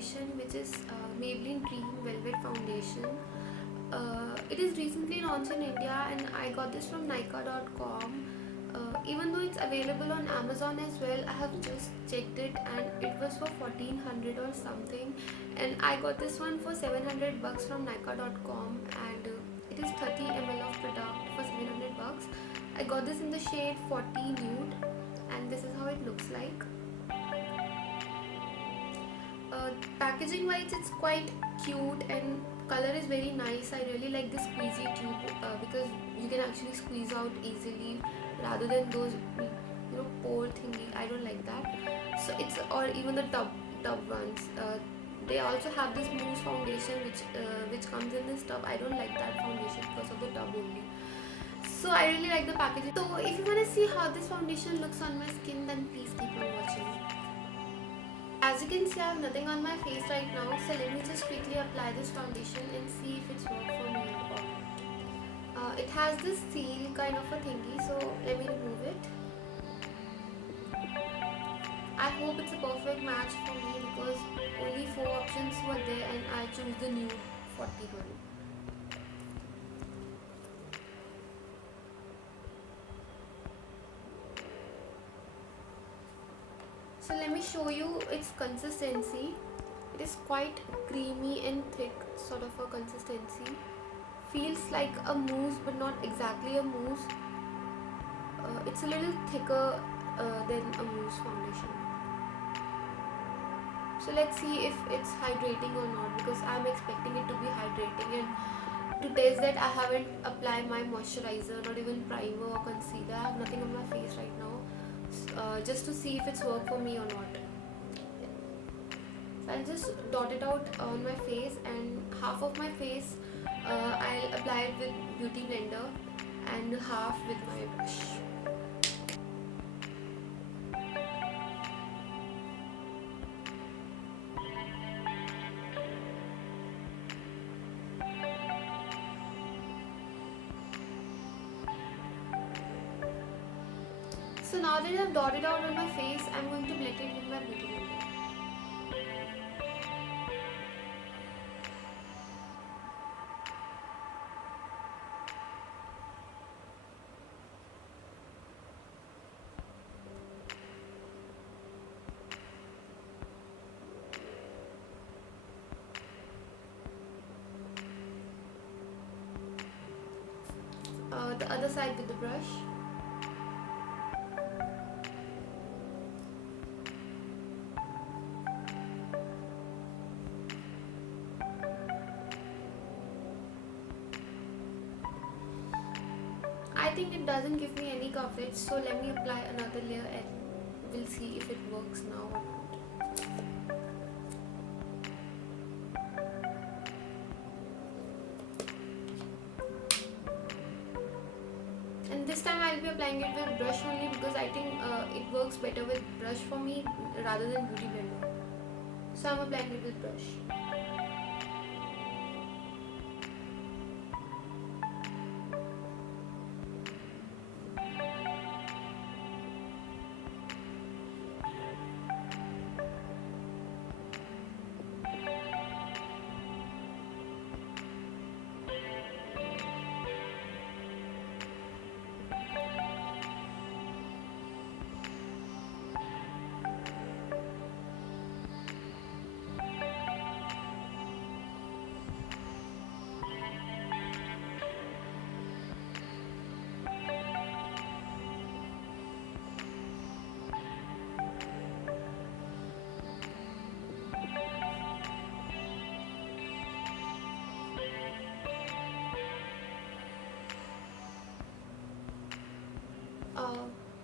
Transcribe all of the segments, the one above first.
foundation, which is Maybelline Dream Velvet Foundation. It is recently launched in India, and I got this from Nykaa.com. Even though it's available on Amazon as well, I have just checked it and it was for 1400 or something, and I got this one for 700 bucks from Nykaa.com, and it is 30 ml of product for 700 bucks. I got this in the shade 40 Nude, and this is how it looks like. Packaging wise, it's quite cute and color is very nice. I really like the squeezy tube because you can actually squeeze out easily rather than those pour thingy. I don't like that. So it's, or even the tub ones. They also have this mousse foundation which comes in this tub. I don't like that foundation because of the tub only. So I really like the packaging. So if you want to see how this foundation looks on my skin, then please keep on watching. As you can see, I have nothing on my face right now, so let me just quickly apply this foundation and see if it's worked for me or not. It has this seal kind of a thingy, so let me remove it. I hope it's a perfect match for me because only 4 options were there and I chose the Nude 41. So let me show you its consistency. It is quite creamy and thick sort of a consistency. Feels like a mousse but not exactly a mousse. It's a little thicker than a mousse foundation. So let's see if it's hydrating or not, because I'm expecting it to be hydrating, and to test that I haven't applied my moisturizer, not even primer or concealer. I have nothing on my face right now. Just to see if it's worked for me or not. So I'll just dot it out on my face, and half of my face I'll apply it with Beauty Blender and half with my brush. So now that I've dotted out on my face, I'm going to blend it with my Beauty Blender. The other side with the brush. I think it doesn't give me any coverage, so let me apply another layer and we'll see if it works now or not. And this time I'll be applying it with brush only because I think it works better with brush for me rather than Beauty Blender. So I'm applying it with brush.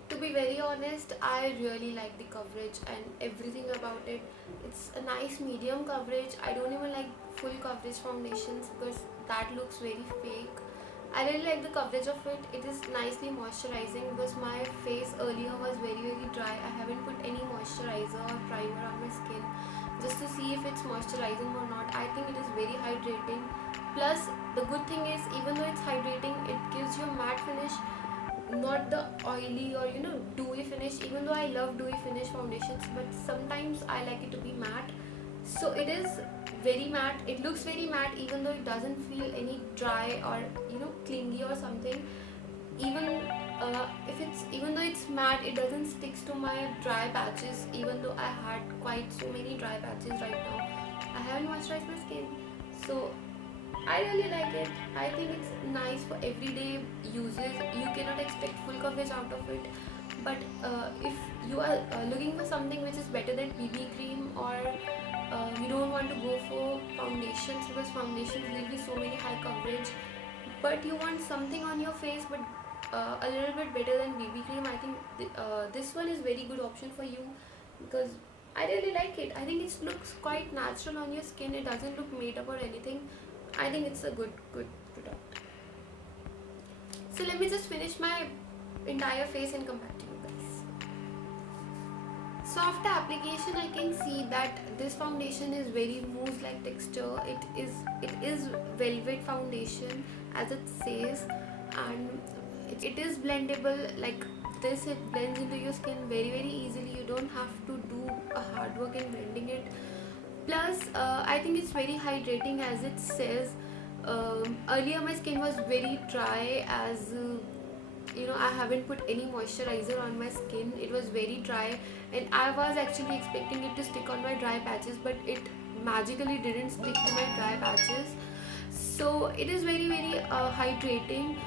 To be very honest, I really like the coverage and everything about it. It's a nice medium coverage. I don't even like full coverage foundations because that looks very fake. I really like the coverage of it. It is nicely moisturizing because my face earlier was very dry. I haven't put any moisturizer or primer on my skin just to see if it's moisturizing or not. I think it is very hydrating. Plus, the good thing is, even though it's hydrating, it gives you a matte finish, not the oily or dewy finish. Even though I love dewy finish foundations, but sometimes I like it to be matte. So it is very matte. It looks very matte even though it doesn't feel any dry or clingy or something. Even even though it's matte, it doesn't sticks to my dry patches, even though I had quite so many dry patches right now. I haven't moisturized my skin, so I really like it. I think it's nice for everyday uses. You cannot expect full coverage out of it, but if you are looking for something which is better than BB cream, or you don't want to go for foundations because foundations give you so many high coverage, but you want something on your face but a little bit better than BB cream, I think this one is very good option for you, because I really like it. I think it looks quite natural on your skin. It doesn't look made up or anything. I think it's a good product. So let me just finish my entire face and come back to you guys. So after application, I can see that this foundation is very mousse like texture. It is velvet foundation as it says, and it is blendable like this. It blends into your skin very easily. You don't have to do a hard work in blending it. Plus I think it's very hydrating as it says. Earlier my skin was very dry, as I haven't put any moisturizer on my skin. It was very dry, and I was actually expecting it to stick on my dry patches, but it magically didn't stick to my dry patches. So it is very hydrating.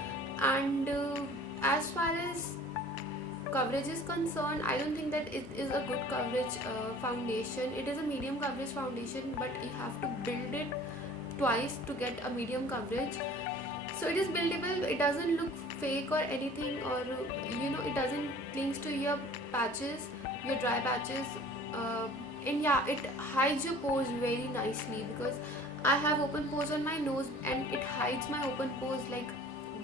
And as far as coverage is concerned, I don't think that it is a good coverage foundation. It is a medium coverage foundation, but you have to build it twice to get a medium coverage. So it is buildable. It doesn't look fake or anything, or it doesn't clings to your patches, your dry patches. And yeah, it hides your pores very nicely, because I have open pores on my nose and it hides my open pores like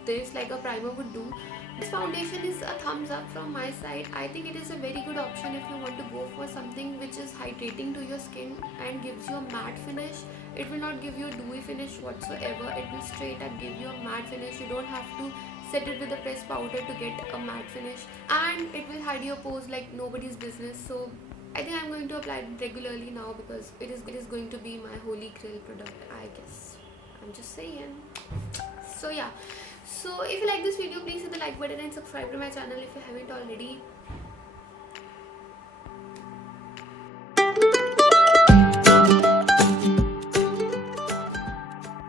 this, like a primer would do. This foundation is a thumbs up from my side. I think it is a very good option if you want to go for something which is hydrating to your skin and gives you a matte finish. It will not give you a dewy finish whatsoever. It will straight up give you a matte finish. You don't have to set it with a pressed powder to get a matte finish, and it will hide your pores like nobody's business. So I think I'm going to apply it regularly now, because it is going to be my holy grail product, I guess. I'm just saying. So yeah, so if you like this video, please hit the like button and subscribe to my channel if you haven't already.